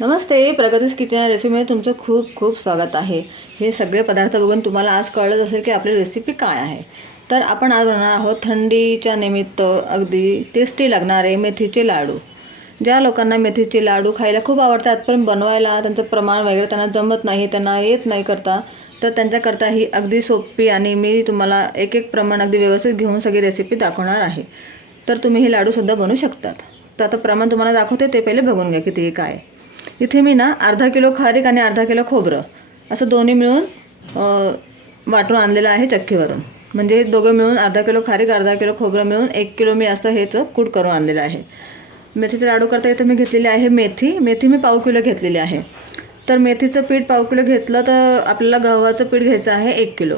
नमस्ते, प्रगतीज kitchen रेसिपीमध्ये तुमचं खूप खूप स्वागत आहे। हे सगळे पदार्थ बघून तुम्हाला आज कळलंच असेल की आपली रेसिपी काय आहे। तर आपण आज बनवणार आहोत थंडीच्या निमित्त अगदी टेस्टी लागणारे मेथीचे लाडू। ज्या लोकांना मेथीचे लाडू खायला खूप आवडतात पण बनवायला त्यांचं प्रमाण वगैरे त्यांना जमत नाही, त्यांना येत नाही करता, तर त्यांच्याकरता ही अगदी सोपी आणि मी तुम्हाला एक एक प्रमाण अगदी व्यवस्थित घेऊन सगळी रेसिपी दाखवणार आहे। तर तुम्ही हे लाडूसुद्धा बनवू शकतात। तर आता प्रमाण तुम्हाला दाखवते, ते पहिले बघून घ्या किती काय। इथे मी ना अर्धा किलो खारीक आणि अर्धा किलो खोबरं असं दोन्ही मिळून वाटून आणलेलं आहे चक्कीवरून। म्हणजे दोघं मिळून अर्धा किलो खारीक अर्धा किलो खोबरं मिळून 1 किलो मी असं हेच कूट करून आणलेलं आहे। मेथीचे लाडू करता इथे मी घेतलेली आहे मेथी मी पाव किलो घेतलेली आहे। तर मेथीचं पीठ पाव किलो घेतलं तर आपल्याला गव्हाचं पीठ घ्यायचं आहे 1 किलो।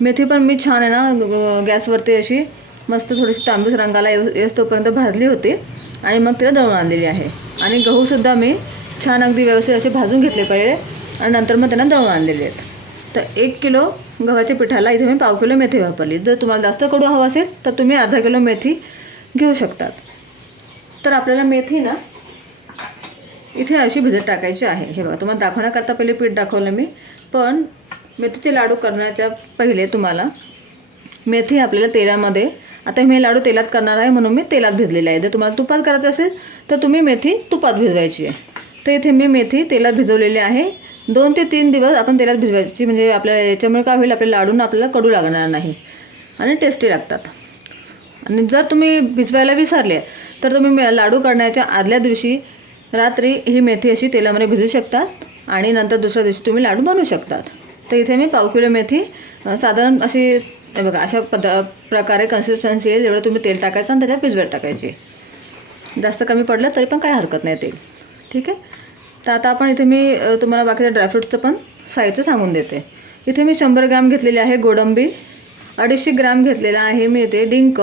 मेथी पण मी छान आहे ना गॅसवरती अशी मस्त थोडीशी तांबूस रंगाला येतोपर्यंत भाजली होती आणि मग तिला दळून आणलेली आहे। आणि गहूसुद्धा मी छान अगदी व्यवस्थित असे भाजून घेतले पहिले आणि नंतर मग त्यांना दळून आणलेले आहेत। तर 1 किलो गव्हाच्या पिठाला इथे मी पाव किलो मेथी वापरली। जर तुम्हाला जास्त कडू हवं असेल तर तुम्ही अर्धा किलो मेथी घेऊ शकतात। तर आपल्याला मेथी ना इथे अशी भिजत टाकायची आहे। हे बघा, तुम्हाला दाखवण्याकरता पहिले पीठ दाखवलं मी, पण मेथीचे लाडू करण्याच्या पहिले तुम्हाला मेथी आपल्याला तेलामध्ये, आता मी लाडू तेलात करणार आहे म्हणून मी तेलात भिजलेले आहे। जर तुम्हाला तुपात करायचं असेल तर तुम्ही मेथी तुपात भिजवायची आहे। तर इथे मी मेथी तेलात भिजवलेली आहे। 2 ते 3 दिवस आपण तेलात भिजवायची, म्हणजे आपल्या याच्यामुळे काय होईल, आपल्या लाडून आपल्याला कडू लागणार नाही आणि टेस्टी लागतात। आणि जर तुम्ही भिजवायला विसरले तर तुम्ही लाडू करण्याच्या आदल्या दिवशी रात्री ही मेथी अशी तेलामध्ये भिजू शकतात आणि नंतर दुसऱ्या दिवशी तुम्ही लाडू बनवू शकतात। तर इथे मी पाव किलो मेथी साधारण अशी बघा अशा प्रकारे कन्सिस्टन्सी येईल जेवढं तुम्ही तेल टाकायचं आणि त्याच्यात भिजवत टाकायची। जास्त कमी पडलं तरी पण काही हरकत नाही तेल, ठीक आहे। तर आता आपण इथे मी तुम्हाला बाकीच्या ड्रायफ्रूटचं पण साहित्य सांगून देते। इथे मी 100 ग्रॅम घेतलेले आहे गोडंबी, 250 ग्रॅम घेतलेला आहे मी इथे डिंक,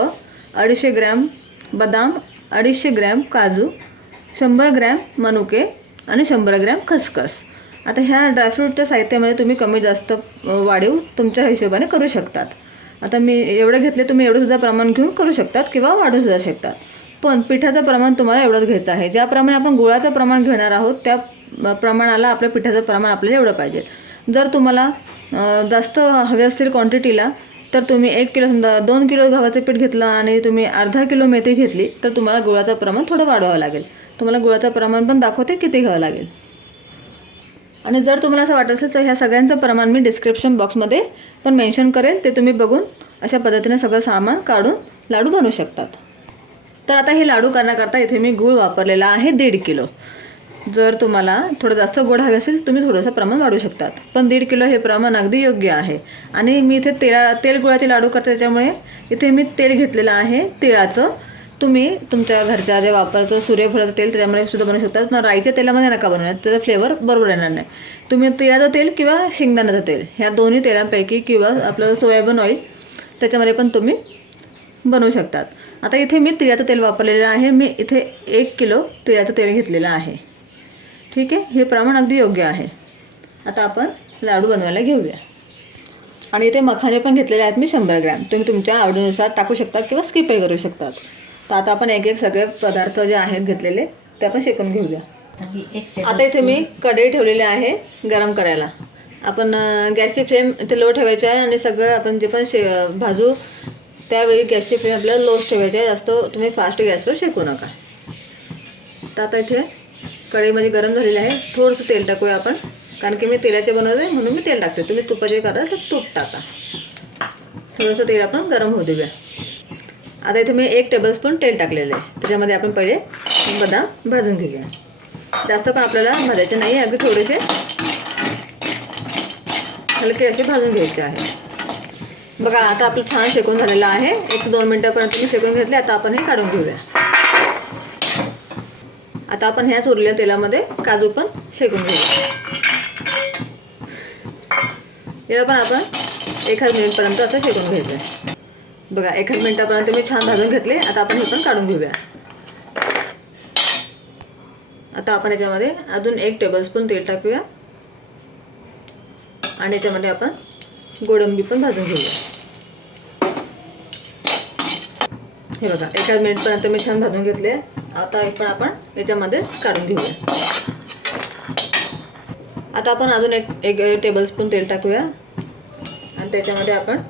250 ग्रॅम बदाम, 250 ग्रॅम काजू, 100 ग्रॅम मनुके आणि 100 ग्रॅम खसखस। आता ह्या ड्रायफ्रूटच्या साहित्यामध्ये तुम्ही कमी जास्त वाढीव तुमच्या हिशोबाने करू शकतात। आता मी एवढे घेतले, तुम्ही एवढंसुद्धा प्रमाण घेऊन करू शकतात किंवा वाढवूसुद्धा शकतात, पण पिठाचं प्रमाण तुम्हाला एवढंच घ्यायचं आहे। ज्याप्रमाणे आपण गुळाचं प्रमाण घेणार आहोत त्या प्रमाणाला आपल्या पिठाचं प्रमाण आपल्याला एवढं पाहिजे। जर तुम्हाला जास्त हवे असतील क्वांटिटीला तर तुम्ही 1 किलो समजा 2 किलो गव्हाचं पीठ घेतलं आणि तुम्ही अर्धा किलो मेथी घेतली तर तुम्हाला गुळाचं प्रमाण थोडं वाढवावं लागेल। तुम्हाला गुळाचं प्रमाण पण दाखवते किती घ्यावं लागेल। आणि जर तुम्हाला असं वाटत असेल तर ह्या सगळ्यांचं प्रमाण मी डिस्क्रिप्शन बॉक्समध्ये पण मेन्शन करेल, ते तुम्ही बघून अशा पद्धतीने सगळं सामान काढून लाडू बनवू शकतात। तर आता हे लाडू करण्याकरता इथे मी गूळ वापरलेला आहे 1.5 किलो। जर तुम्हाला थोडं जास्त गोड हवे असेल तुम्ही थोडंसं प्रमाण वाढवू शकतात, पण 1.5 किलो हे प्रमाण अगदी योग्य आहे। आणि मी इथे तेल गुळाचे लाडू करते, त्याच्यामुळे इथे मी तेल घेतलेलं आहे तिळाचं। तुम्ही तुमच्या घरच्या जे वापरतं सूर्यफुलाचं तेल त्याच्यामध्ये सुद्धा बनवू शकतात, पण राईच्या तेलामध्ये नका बनवण्यात, त्याचा फ्लेवर बरोबर येणार नाही। तुम्ही तिळाचं तेल किंवा शेंगदाण्याचं तेल ह्या दोन्ही तेलांपैकी किंवा आपलं सोयाबीन ऑइल त्याच्यामध्ये पण तुम्ही बनवू शकतात। आता इथे मी तिळाचं तेल वापरलेलं आहे। मी इथे 1 किलो तिळाचं तेल घेतलेलं आहे, ठीक आहे। हे प्रमाण अगदी योग्य आहे। आता आपण लाडू बनवायला घेऊया। आणि इथे मखाने पण घेतलेले आहेत मी 100 ग्रॅम, तुम्ही तुमच्या आवडीनुसार टाकू शकता किंवा स्किपही करू शकतात। तर आता आपण एक एक सगळे पदार्थ जे आहेत घेतलेले ते आपण शेकून घेऊया। आता इथे मी कढई ठेवलेली आहे गरम करायला। आपण गॅसची फ्लेम इथे लो ठेवायची आहे आणि सगळं आपण जे पण भाजू त्यावेळी गॅसची फ्लेम आपल्याला लोच ठेवायची आहे, जास्त तुम्ही फास्ट गॅसवर शेकू नका। तर आता इथे कढईमध्ये गरम झालेलं आहे, थोडंसं तेल टाकूया आपण, कारण की मी तेलाचे बनवते म्हणून मी तेल टाकते। तुम्ही तुपाचे करा तर तूप टाका। थोडंसं तेल आपण गरम होऊ देऊया। आता इथे मी 1 टेबलस्पून तेल टाकलेलं आहे, त्याच्यामध्ये आपण पहिले बदाम भाजून घेऊया। जास्त पण आपल्याला भाजायचे नाही, अगदी थोडेसे हलके असे भाजून घ्यायचे आहे। बघा आता आपलं छान शेकून झालेलं आहे, 1 ते 2 मिनटापर्यंत मी शेकून घेतले। आता आपण हे काढून घेऊया। आता आपण ह्याच उरलेल्या तेलामध्ये काजू पण शेकून घेऊया। याला पण आपण 1 मिनिटपर्यंत असं शेकून घ्यायचं आहे। बघा 1 मिनिटापर्यंत मी छान भाजून घेतले। आता आपण हे पण काढून घेऊया। आता आपण याच्यामध्ये अजून 1 टेबलस्पून तेल टाकूया आणि याच्यामध्ये आपण गोडंबी पण भाजून घेऊया। हे बघा 1 मिनिटपर्यंत मी छान भाजून घेतले। आता पण आपण याच्यामध्ये काढून घेऊया। आता आपण अजून एक टेबलस्पून तेल टाकूया आणि त्याच्यामध्ये आपण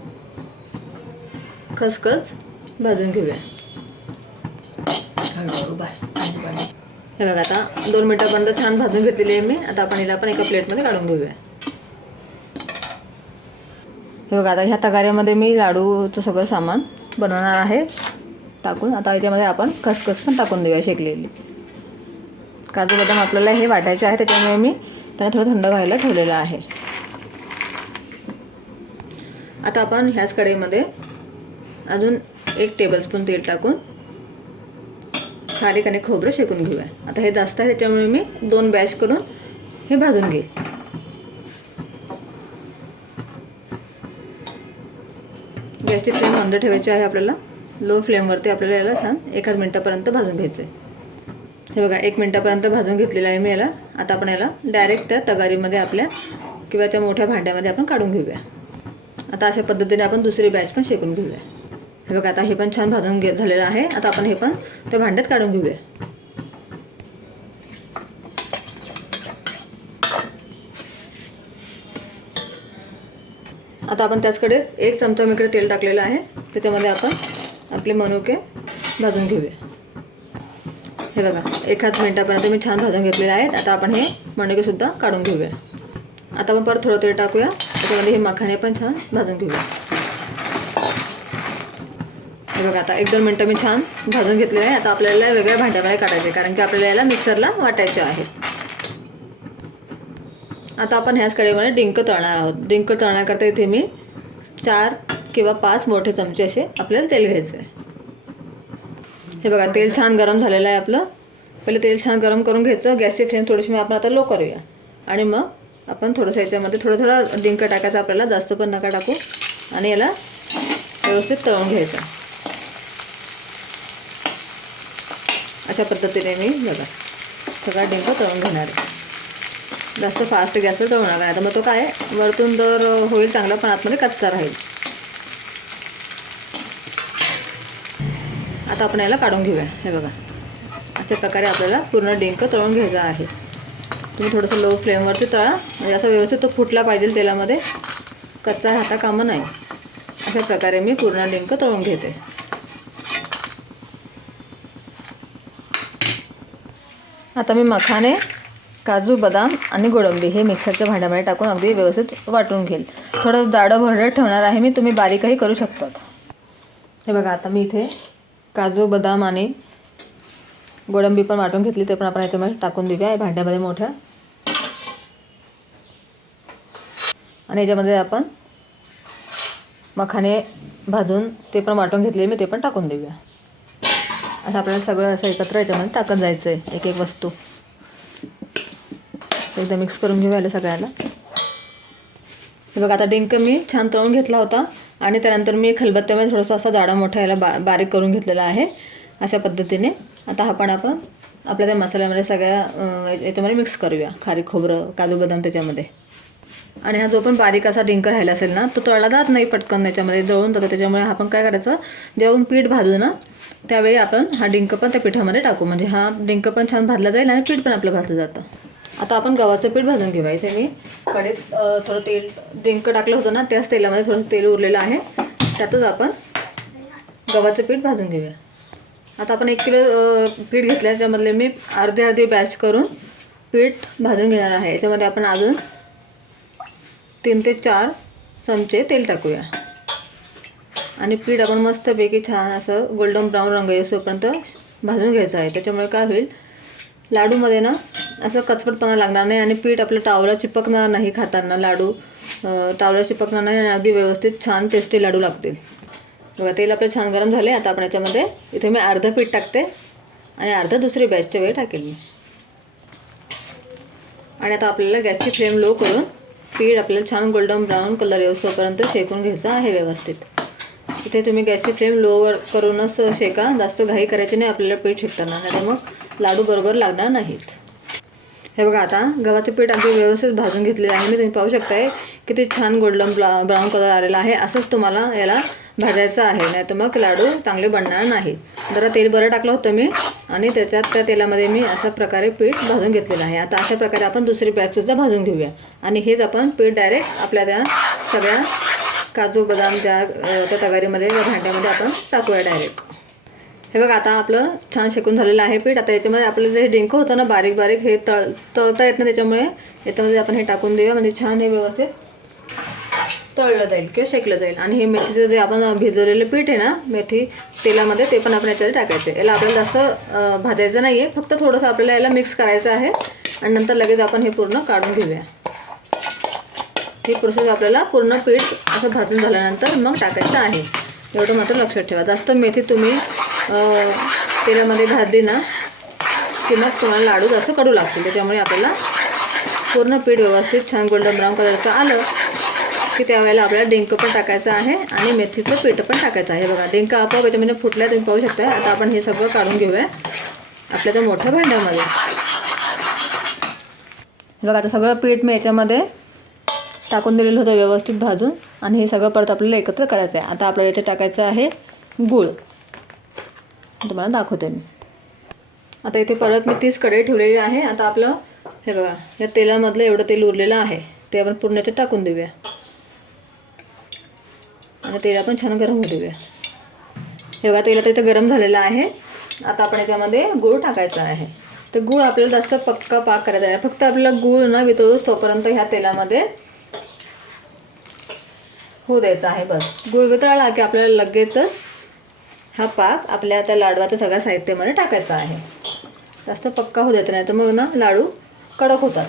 खसखस भाजून घेऊया. बस हे बघा आता 2 मिनिटापर्यंत छान भाजून घेतलेली आहे मी. आता आपण हिला पण एका प्लेटमध्ये काढून घेऊया. हे बघा आता ह्या तगाऱ्यामध्ये मी लाडूचं सगळं सामान बनवणार आहे टाकून. आता याच्यामध्ये आपण खसखस पण टाकून देऊया शेकलेली. काजू बदाम आपल्याला हे वाटायचे आहे, त्याच्यामुळे मी त्यांना थोडं थंड व्हायला ठेवलेलं आहे. आता आपण ह्याच कढईमध्ये अजून 1 टेबलस्पून तेल टाकून खारीक आणि खोबरं शेकून घेऊया. आता हे जास्त आहे त्याच्यामुळे मी 2 बॅच करून हे भाजून घेईन. गॅसची फ्लेम मंद ठेवायची आहे आपल्याला. लो फ्लेमवरती आपल्याला याला छान 1 मिनिटापर्यंत भाजून घ्यायचं आहे. हे बघा 1 मिनिटापर्यंत भाजून घेतलेलं आहे मी याला. आता आपण याला डायरेक्ट त्या तगारीमध्ये आपल्या किंवा त्या मोठ्या भांड्यामध्ये आपण काढून घेऊया. आता अशा पद्धतीने आपण दुसरी बॅच पण शेकून घेऊया. हे बघा आता हे पण छान भाजून झालेलं आहे. आता आपण हे पण त्या भांड्यात काढून घेऊया. आता आपण त्याचकडे 1 चमचा मी इकडे तेल टाकलेलं आहे. त्याच्यामध्ये आपण आपले मनुके भाजून घेऊया. हे बघा 1 मिनिटापर्यंत मी छान भाजून घेतलेले आहेत. आता आपण हे मनुकेसुद्धा काढून घेऊया. आता आपण परत थोडं तेल टाकूया. त्याच्यामध्ये हे मखाने पण छान भाजून घेऊया. हे बघा आता 1-2 मिनटं मी छान भाजून घेतलेले आहे. आता आपल्याला वेगळ्या भांड्यामध्ये काढायचे कारण की आपल्याला याला मिक्सरला वाटायचे आहे. आता आपण ह्याच कढईमध्ये डिंक तळणार आहोत. डिंक तळण्याकरता इथे मी 4 किंवा 5 मोठे चमचे असे आपल्याला तेल घ्यायचं आहे. हे बघा तेल छान गरम झालेलं आहे आपलं. पहिले तेल छान गरम करून घ्यायचं. गॅसची फ्लेम थोडीशी आपण आता लो करूया आणि मग आपण थोडंसं याच्यामध्ये थोडं डिंक टाकायचं आपल्याला, जास्त पण नका टाकू. आणि याला व्यवस्थित तळून घ्यायचं. अशा पद्धतीने मी बघा सगळा डिंक तळून घेणार आहे. जास्त फास्ट गॅसवर तळू नका, आता मग तो काय वरतून तर होईल चांगला पण आतमध्ये कच्चा राहील. आता आपण याला काढून घेऊया. हे बघा अशा प्रकारे आपल्याला पूर्ण डिंक तळून घ्यायचा आहे. तुम्ही थोडंसं लो फ्लेमवरती तळा, म्हणजे असं व्यवस्थित तो फुटला पाहिजे तेलामध्ये, कच्चा राहता कामा नाही. अशा प्रकारे मी पूर्ण डिंक तळून घेते. आता मी मखाने, काजू, बदाम आणि गोडंबी हे मिक्सरच्या भांड्यामध्ये टाकून अगदी व्यवस्थित वाटून घेईल. थोडं जाडं भरडं ठेवणार आहे मी, तुम्ही बारीकही करू शकतात. हे बघा आता मी इथे काजू, बदाम आणि गोडंबी पण वाटून घेतली, ते पण आपण याच्यामध्ये टाकून देऊया भांड्यामध्ये मोठ्या. आणि याच्यामध्ये आपण मखाने भाजून ते पण वाटून घेतले मी, ते पण टाकून देऊया. आता आपल्याला सगळं असं एकत्र याच्यामध्ये टाकत जायचं आहे, एक वस्तू एकदा मिक्स करून घेऊया सगळ्याला. हे बघा आता डिंक मी छान तळून घेतला होता आणि त्यानंतर मी खलबत्त्यामध्ये थोडंसं असं जाडा मोठा याला बारीक करून घेतलेला आहे अशा पद्धतीने. आता आपण आपल्या त्या मसाल्यामध्ये सगळ्या याच्यामध्ये मिक्स करूया, खारीक, खोबरं, काजू, बदाम त्याच्यामध्ये. आणि हा जो पण बारीक असा डिंक राहिला असेल ना, तो तळला जात नाही पटकन, याच्यामध्ये जळून जातो. त्याच्यामुळे आपण काय करायचं, जेव्हा पीठ भाजू ना त्यावेळी आपण हा डिंक पण त्या पिठामध्ये टाकू, म्हणजे हा डिंक पण छान भाजला जाईल आणि पीठ पण आपलं भाजलं जातं. आता आपण गव्हाचं पीठ भाजून घेऊया. इथे मी कढईत थोडं तेल, डिंक टाकलं होतं ना त्याच तेलामध्ये थोडंसं तेल उरलेलं आहे, त्यातच आपण गव्हाचं पीठ भाजून घेऊया. आता आपण 1 किलो पीठ घेतलं, त्यामधले मी अर्धे बॅच करून पीठ भाजून घेणार आहे. याच्यामध्ये आपण अजून 3 ते 4 चमचे तेल टाकूया आणि पीठ आपण मस्तपैकी छान असं गोल्डन ब्राऊन रंग येईपर्यंत भाजून घ्यायचं आहे. त्याच्यामुळे काय होईल, लाडूमध्ये ना असं कचकटपणा लागणार नाही आणि पीठ आपलं टावला चिपकणार नाही. खाताना लाडू टावला चिपकणार नाही आणि अगदी व्यवस्थित छान टेस्टी लाडू लागतील. बघा तेल आपलं छान गरम झाले. आता आपण याच्यामध्ये इथे मी अर्धं पीठ टाकते आणि अर्धं दुसरी बॅचच्या वेळी टाकेल मी. आणि आता आपल्याला गॅसची फ्लेम लो करून पीठ आपल्याला छान गोल्डन ब्राऊन कलर येऊपर्यंत शेकून घ्यायचं आहे व्यवस्थित. इथे तुम्ही गॅसची फ्लेम लोवर करूनच शेका, जास्त घाई करायची नाही आपल्याला पीठ शेकताना, नाही तर मग लाडू बरोबर लागणार नाहीत. हे बघा आता गव्हाचं पीठ अगदी व्यवस्थित भाजून घेतलेलं आहे मी. तुम्ही पाहू शकताय किती छान गोल्डन ब्राऊन कलर आलेला आहे. असंच तुम्हाला याला भाजायचं आहे, नाही तर मग लाडू चांगले बनणार नाही. जरा तेल बरं टाकलं होतं मी आणि त्या तेलामध्ये मी अशा प्रकारे पीठ भाजून घेतलेलं आहे. आता अशा प्रकारे आपण दुसरी बॅचसुद्धा भाजून घेऊया आणि हेच आपण पीठ डायरेक्ट आपल्या त्या सगळ्या काजू बदाम ज्या त्या तगारीमध्ये त्या भांड्यामध्ये आपण टाकूया डायरेक्ट. हे बघा आता आपलं छान शेकून झालेलं आहे पीठ. आता याच्यामध्ये आपलं जे डिंक होतं ना बारीक बारीक, हे तळता येत नाही, त्याच्यामुळे याच्यामध्ये आपण हे टाकून देऊया, म्हणजे छान हे व्यवस्थित तळलं जाईल किंवा शेकलं जाईल. आणि हे मेथीचं जे आपण भिजवलेलं पीठ आहे ना मेथी तेलामध्ये, ते पण आपण याच्यात टाकायचं आहे. याला आपल्याला जास्त भाजायचं नाही आहे, फक्त थोडंसं आपल्याला याला मिक्स करायचं आहे आणि नंतर लगेच आपण हे पूर्ण काढून घेऊया. ही प्रोसेस आपल्याला पूर्ण पीठ असं भाजून झाल्यानंतर मग टाकायचं आहे, एवढं मात्र लक्षात ठेवा. जास्त मेथी तुम्ही तेलामध्ये भाजली ना की मग तुम्हाला लाडू जास्त कडू लागतील. त्याच्यामुळे आपल्याला पूर्ण पीठ व्यवस्थित छान गोल्डन ब्राऊन कलरचं आलं की त्यावेळेला आपल्याला डिंक पण टाकायचं आहे आणि मेथीचं पीठ पण टाकायचं आहे. बघा डिंक आपोआप याच्यामध्ये फुटल्या, तुम्ही पाहू शकता. आता आपण हे सगळं काढून घेऊया आपल्या त्या मोठ्या भांड्यामध्ये. बघा आता सगळं पीठ मी याच्यामध्ये टाकून दिलेलं होतं व्यवस्थित भाजून आणि हे सगळं परत आपल्याला एकत्र करायचं आहे. आता आपल्याला याच्यात टाकायचं आहे गूळ, तुम्हाला दाखवते मी. आता इथे परत मी 30 कढई ठेवलेली आहे. आता आपलं हे बघा या तेलामधलं एवढं तेल उरलेलं आहे ते आपण पूर्ण याच्यात टाकून देऊया आणि तेल आपण छान गरम होऊ देऊया. हे बघा तेल आता इथं गरम झालेलं आहे. आता आपण याच्यामध्ये गूळ टाकायचा आहे. तर गूळ आपल्याला जास्त पक्का पाक करायचा आहे, फक्त आपल्याला गूळ ना वितळूस तोपर्यंत ह्या तेलामध्ये होऊ द्यायचा आहे. बस गूळ वितळला की आपल्याला लगेचच हा पाक आपल्या त्या लाडवाच्या सगळ्या साहित्यामध्ये टाकायचा आहे. जास्त पक्का होऊ द्यायचा नाही तर मग ना लाडू कडक होतात.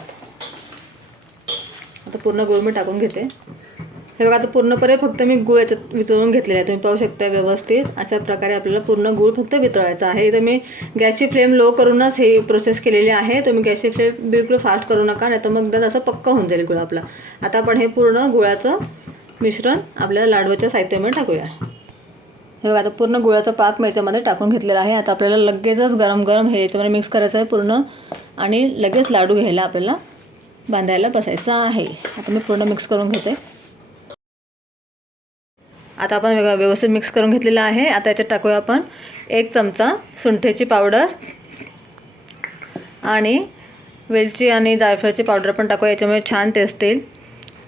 आता पूर्ण गूळ मी टाकून घेते. हे बघा आता पूर्णपणे फक्त मी गूळ याच्यात वितळून घेतलेला आहे, तुम्ही पाहू शकता व्यवस्थित. अशा प्रकारे आपल्याला पूर्ण गूळ फक्त वितळायचा आहे. इथं मी गॅसची फ्लेम लो करूनच हे प्रोसेस केलेली आहे. तुम्ही गॅसची फ्लेम बिलकुल फास्ट करू नका, नाही तर मग असं पक्का होऊन जाईल गूळ आपला. आता आपण हे पूर्ण गुळाचं मिश्रण आपल्या लाडूच्या साहित्यामध्ये टाकूया. हे बघा आता पूर्ण गुळाचा पाक मी याच्यामध्ये टाकून घेतलेला आहे. आता आपल्याला लगेचच गरम गरम हे याच्यामध्ये मिक्स करायचं आहे पूर्ण आणि लगेच लाडू घ्यायला आपल्याला बांधायला बसायचं आहे. आता मी पूर्ण मिक्स करून घेते. आता आपण व्यवस्थित मिक्स करून घेतलेलं आहे. आता याच्यात टाकूया आपण 1 चमचा सुंठेची पावडर आणि वेलची आणि जायफळची पावडर पण टाकूया, याच्यामुळे छान टेस्ट येईल.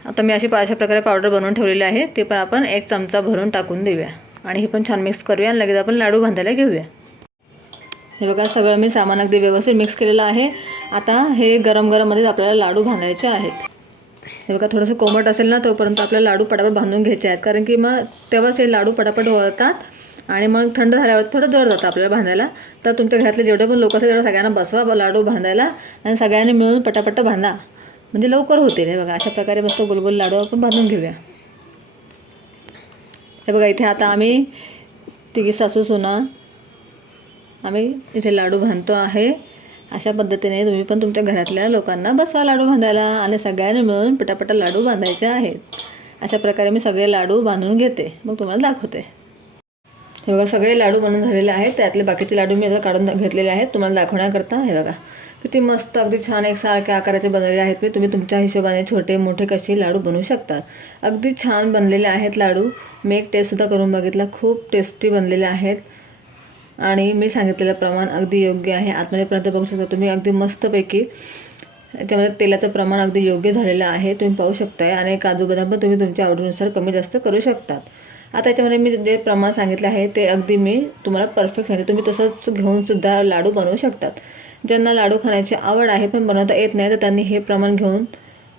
आता मी अशा प्रकारे पावडर बनवून ठेवलेली आहे, ते पण आपण 1 चमचा भरून टाकून देऊया आणि हे पण छान मिक्स करूया आणि लगेच आपण लाडू बांधायला घेऊया. हे बघा सगळं मी सामान अगदी व्यवस्थित मिक्स केलेलं आहे. आता हे गरम गरममध्येच आपल्याला लाडू बांधायचे आहेत. हे बघा थोडंसं कोमट असेल ना तोपर्यंत आपल्याला लाडू पटापट बांधून घ्यायचे आहेत, कारण की मग तेव्हाच हे लाडू पटापट वळतात आणि मग थंड झाल्यावर थोडं जड जातं आपल्याला बांधायला. तर तुमच्या घरातले जेवढे पण लोक असेल तेवढं सगळ्यांना बसवा लाडू बांधायला आणि सगळ्यांनी मिळून पटापट बांधा, म्हणजे लवकर होतील. हे बघा अशा प्रकारे मस्त गोलगोल लाडू आपण बांधून घेऊया. हे बघा इथे आता आम्ही तिघी सासू सुना आम्ही इथे लाडू बांधतो आहे. अशा पद्धतीने तुम्ही पण तुमच्या घरातल्या लोकांना बसवा लाडू बांधायला आणि सगळ्यांनी मिळून पटापटा लाडू बांधायचे आहेत. अशा प्रकारे मी सगळे लाडू बांधून घेते, मग तुम्हाला दाखवते. हे बघा सगळे लाडू बनवून झालेले आहेत. त्यातले बाकीचे लाडू मी आता काढून घेतलेले आहेत तुम्हाला दाखवण्याकरता. हे बघा किती मस्त अगदी छान एकसारख्या आकाराचे बनवलेले आहेत. मी तुम्ही तुमच्या हिशोबाने छोटे मोठे कसे लाडू बनवू शकता. अगदी छान बनलेले आहेत लाडू. मी एक टेस्टसुद्धा करून बघितला, खूप टेस्टी बनलेले आहेत आणि मी सांगितलेलं प्रमाण अगदी योग्य आहे. आतमध्येपर्यंत बघू शकता तुम्ही, अगदी मस्तपैकी याच्यामध्ये तेलाचं प्रमाण अगदी योग्य झालेलं आहे, तुम्ही पाहू शकताय. आणि काजू बदाम पण तुम्ही तुमच्या आवडीनुसार कमी जास्त करू शकतात. आता याच्यामध्ये मी जे प्रमाण सांगितलं आहे ते अगदी मी तुम्हाला परफेक्ट सांगितलं. तुम्ही तसंच घेऊनसुद्धा लाडू बनवू शकतात. ज्यांना लाडू खाण्याची आवड आहे पण बनवता येत नाही तर त्यांनी हे प्रमाण घेऊन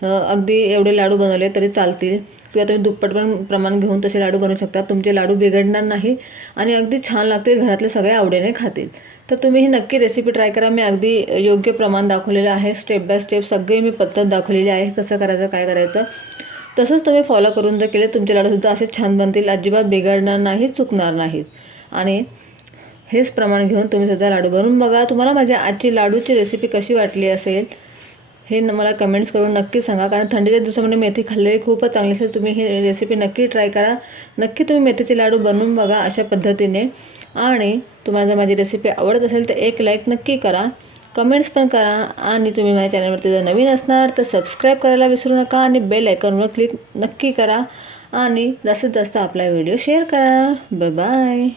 अगदी एवढे लाडू बनवले तरी चालतील, किंवा तुम्ही दुप्पट पण प्रमाण घेऊन तसे लाडू बनवू शकता. तुमचे लाडू बिघडणार नाही आणि अगदी छान लागतील, घरातले सगळे आवडीने खातील. तर तुम्ही ही नक्की रेसिपी ट्राय करा. मी अगदी योग्य प्रमाण दाखवलेलं आहे, स्टेप बाय स्टेप सगळे मी पद्धत दाखवलेली आहे कसं करायचं काय करायचं. तसंच तुम्ही फॉलो करून जर केले तुमचे लाडूसुद्धा असे छान बनतील, अजिबात बिघडणार नाही, चुकणार नाहीत. आणि हेच प्रमाण घेऊन तुम्ही सुद्धा लाडू बनवून बघा. तुम्हाला माझ्या आजची लाडूची रेसिपी कशी वाटली असेल हे मला कमेंट्स करून नक्की सांगा, कारण थंडीच्या दिवसामध्ये मेथी खाल्लेली खूपच चांगली असेल. तुम्ही ही रेसिपी नक्की ट्राय करा. नक्की तुम्ही मेथीचे लाडू बनवून बघा अशा पद्धतीने. आणि तुम्हाला जर माझी रेसिपी आवडत असेल तर एक लाईक नक्की करा, कमेंट्स पण करा. आणि तुम्ही माझ्या चॅनलवरती जर नवीन असणार तर सबस्क्राईब करायला विसरू नका आणि बेल आयकॉनवर क्लिक नक्की करा. आणि जास्तीत जास्त आपला व्हिडिओ शेअर करा. Bye bye.